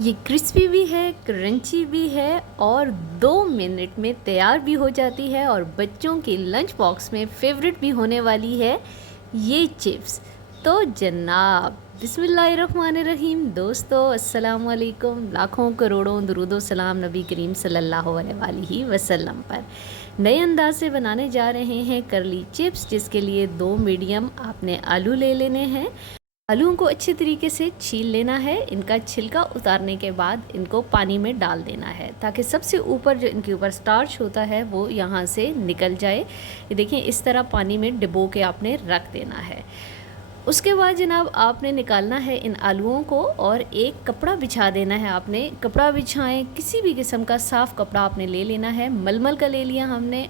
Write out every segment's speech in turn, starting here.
ये क्रिस्पी भी है, क्रंची भी है और 2 मिनट में तैयार भी हो जाती है और बच्चों के लंच बॉक्स में फ़ेवरेट भी होने वाली है ये चिप्स। तो जनाब बिस्मिल्लाहिर्रहमानिर्रहीम दोस्तों अस्सलाम वालेकुम, लाखों करोड़ों दुरूद व सलाम नबी करीम सल्लल्लाहु अलैहि वसल्लम पर। नए अंदाज से बनाने जा रहे हैं करली चिप्स, जिसके लिए 2 मीडियम आपने आलू ले लेने हैं। आलूओं को अच्छे तरीके से छील लेना है। इनका छिलका उतारने के बाद इनको पानी में डाल देना है ताकि सबसे ऊपर जो इनके ऊपर स्टार्च होता है वो यहाँ से निकल जाए। ये देखिए, इस तरह पानी में डुबो के आपने रख देना है। उसके बाद जनाब आपने निकालना है इन आलूओं को और एक कपड़ा बिछा देना है। आपने कपड़ा बिछाएं, किसी भी किस्म का साफ़ कपड़ा आपने ले लेना है। मलमल का ले लिया हमने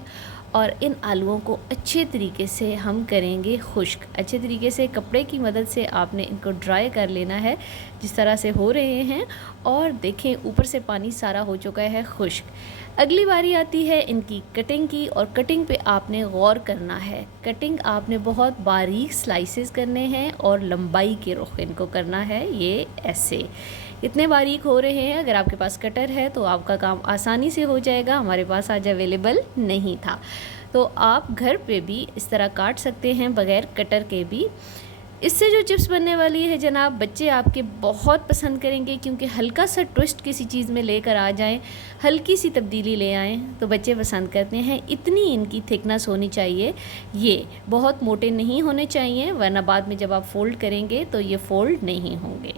और इन आलूओं को अच्छे तरीके से हम करेंगे खुश्क। अच्छे तरीके से कपड़े की मदद से आपने इनको ड्राई कर लेना है जिस तरह से हो रहे हैं। और देखें, ऊपर से पानी सारा हो चुका है खुश्क। अगली बारी आती है इनकी कटिंग की और कटिंग पे आपने गौर करना है। कटिंग आपने बहुत बारीक स्लाइसेस करने हैं और लंबाई के रुख इनको करना है। ये ऐसे इतने बारीक हो रहे हैं। अगर आपके पास कटर है तो आपका काम आसानी से हो जाएगा। हमारे पास आज अवेलेबल नहीं था, तो आप घर पे भी इस तरह काट सकते हैं बग़ैर कटर के भी। इससे जो चिप्स बनने वाली है जनाब, बच्चे आपके बहुत पसंद करेंगे, क्योंकि हल्का सा ट्विस्ट किसी चीज़ में लेकर आ जाएं, हल्की सी तब्दीली ले आएँ तो बच्चे पसंद करते हैं। इतनी इनकी थिकनेस होनी चाहिए, ये बहुत मोटे नहीं होने चाहिए, वरना बाद में जब आप फ़ोल्ड करेंगे तो ये फ़ोल्ड नहीं होंगे।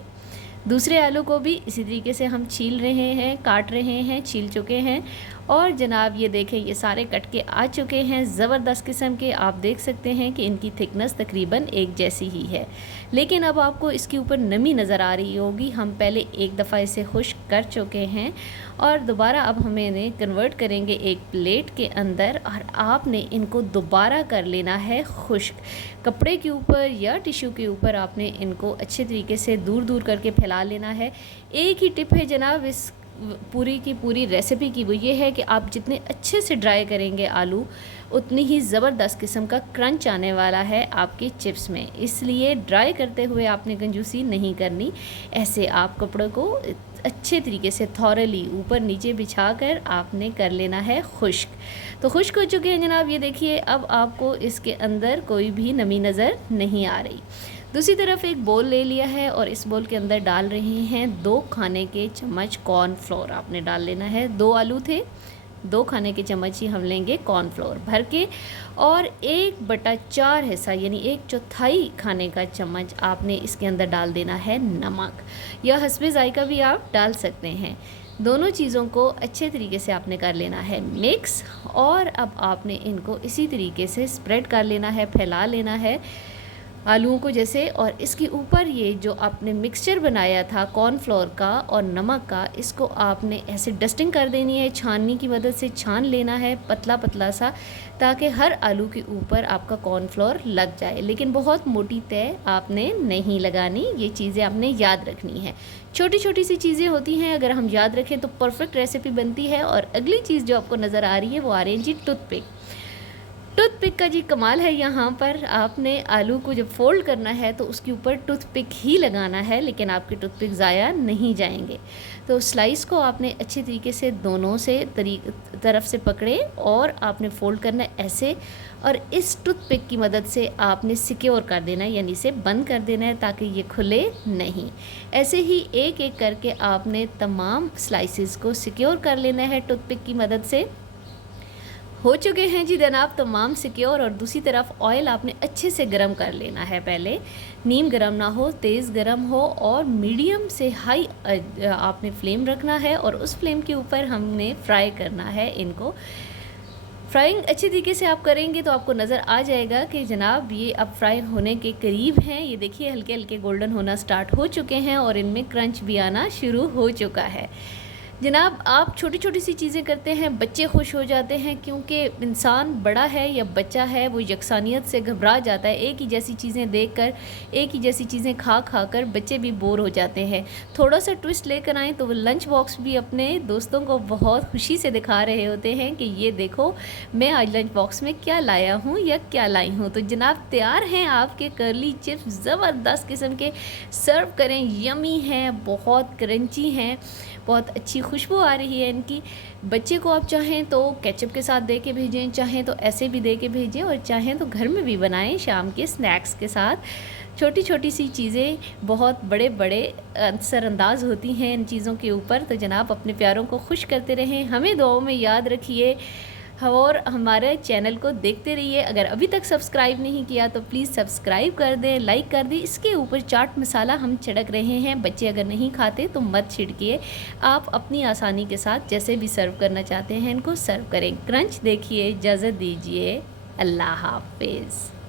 दूसरे आलू को भी इसी तरीके से हम छील रहे हैं, काट रहे हैं, छील चुके हैं। और जनाब ये देखें, ये सारे कट के आ चुके हैं, ज़बरदस्त किस्म के। आप देख सकते हैं कि इनकी थिकनेस तकरीबन एक जैसी ही है, लेकिन अब आपको इसके ऊपर नमी नज़र आ रही होगी। हम पहले एक दफ़ा इसे खुश्क कर चुके हैं और दोबारा अब हम इन्हें कन्वर्ट करेंगे एक प्लेट के अंदर और आपने इनको दोबारा कर लेना है खुश्क। कपड़े के ऊपर या टिश्यू के ऊपर आपने इनको अच्छे तरीके से दूर दूर करके फैला लेना है। एक ही टिप है जनाब इस पूरी की पूरी रेसिपी की, वो ये है कि आप जितने अच्छे से ड्राई करेंगे आलू, उतनी ही ज़बरदस्त किस्म का क्रंच आने वाला है आपकी चिप्स में। इसलिए ड्राई करते हुए आपने कंजूसी नहीं करनी। ऐसे आप कपड़ों को अच्छे तरीके से थॉरली ऊपर नीचे बिछा कर आपने कर लेना है खुश्क। तो खुश्क हो चुके हैं जनाब, ये देखिए। अब आपको इसके अंदर कोई भी नमी नज़र नहीं आ रही। दूसरी तरफ एक बोल ले लिया है और इस बोल के अंदर डाल रहे हैं 2 खाने के चम्मच कॉर्नफ्लोर आपने डाल लेना है। 2 आलू थे, 2 खाने के चम्मच ही हम लेंगे कॉर्नफ्लोर भर के। और 1/4 हिस्सा यानी 1/4 खाने का चम्मच आपने इसके अंदर डाल देना है नमक, या हस्बे जायका भी आप डाल सकते हैं। दोनों चीज़ों को अच्छे तरीके से आपने कर लेना है मिक्स। और अब आपने इनको इसी तरीके से स्प्रेड कर लेना है, फैला लेना है आलूओं को जैसे। और इसके ऊपर ये जो आपने मिक्सचर बनाया था कॉर्नफ्लोर का और नमक का, इसको आपने ऐसे डस्टिंग कर देनी है, छाननी की मदद से छान लेना है पतला पतला सा, ताकि हर आलू के ऊपर आपका कॉर्नफ्लोर लग जाए। लेकिन बहुत मोटी तय आपने नहीं लगानी, ये चीज़ें आपने याद रखनी है। छोटी छोटी सी चीज़ें होती हैं, अगर हम याद रखें तो परफेक्ट रेसिपी बनती है। और अगली चीज़ जो आपको नज़र आ रही है वो आ रही है जी टूथपिक। टूथपिक का जी कमाल है। यहाँ पर आपने आलू को जब फोल्ड करना है तो उसके ऊपर टूथपिक ही लगाना है, लेकिन आपके टूथपिक ज़ाया नहीं जाएंगे। तो स्लाइस को आपने अच्छी तरीके से दोनों से तरफ से पकड़े और आपने फ़ोल्ड करना है ऐसे। और इस टूथपिक की मदद से आपने सिक्योर कर देना है, यानी इसे बंद कर देना है ताकि ये खुले नहीं। ऐसे ही एक एक करके आपने तमाम स्लाइसेस को सिक्योर कर लेना है टूथपिक की मदद से। हो चुके हैं जी जनाब तमाम सिक्योर। और दूसरी तरफ ऑयल आपने अच्छे से गरम कर लेना है। पहले नीम गरम ना हो, तेज़ गरम हो, और मीडियम से हाई आपने फ्लेम रखना है। और उस फ्लेम के ऊपर हमने फ्राई करना है इनको। फ्राइंग अच्छी तरीके से आप करेंगे तो आपको नज़र आ जाएगा कि जनाब ये अब फ्राई होने के करीब हैं। ये देखिए, हल्के हल्के गोल्डन होना स्टार्ट हो चुके हैं और इनमें क्रंच भी आना शुरू हो चुका है। जनाब आप छोटी-छोटी सी चीज़ें करते हैं, बच्चे खुश हो जाते हैं क्योंकि इंसान बड़ा है या बच्चा है वो यकसानियत से घबरा जाता है। एक ही जैसी चीज़ें देखकर, एक ही जैसी चीज़ें खा कर बच्चे भी बोर हो जाते हैं। थोड़ा-सा ट्विस्ट लेकर आएँ तो वो लंच बॉक्स भी अपने दोस्तों को बहुत खुशी से दिखा रहे होते हैं कि ये देखो मैं आज लंच बॉक्स में क्या लाया हूँ या क्या लाई हूँ। तो जनाब तैयार हैं आपके कर्ली चिप्स ज़बरदस्त किस्म के, सर्व करें। यम्मी हैं, बहुत क्रंची हैं, बहुत अच्छी खुशबू आ रही है इनकी। बच्चे को आप चाहें तो केचप के साथ दे के भेजें, चाहें तो ऐसे भी दे के भेजें और चाहें तो घर में भी बनाएं शाम के स्नैक्स के साथ। छोटी-छोटी सी चीज़ें बहुत बड़े-बड़े असरअंदाज़ होती हैं इन चीज़ों के ऊपर। तो जनाब अपने प्यारों को खुश करते रहें, हमें दुआओं में याद रखिए और हमारे चैनल को देखते रहिए। अगर अभी तक सब्सक्राइब नहीं किया तो प्लीज़ सब्सक्राइब कर दें, लाइक कर दें। इसके ऊपर चाट मसाला हम छिड़क रहे हैं, बच्चे अगर नहीं खाते तो मत छिड़किए। आप अपनी आसानी के साथ जैसे भी सर्व करना चाहते हैं इनको सर्व करें। क्रंच देखिए, इजाज़त दीजिए, अल्लाह हाफ़िज़।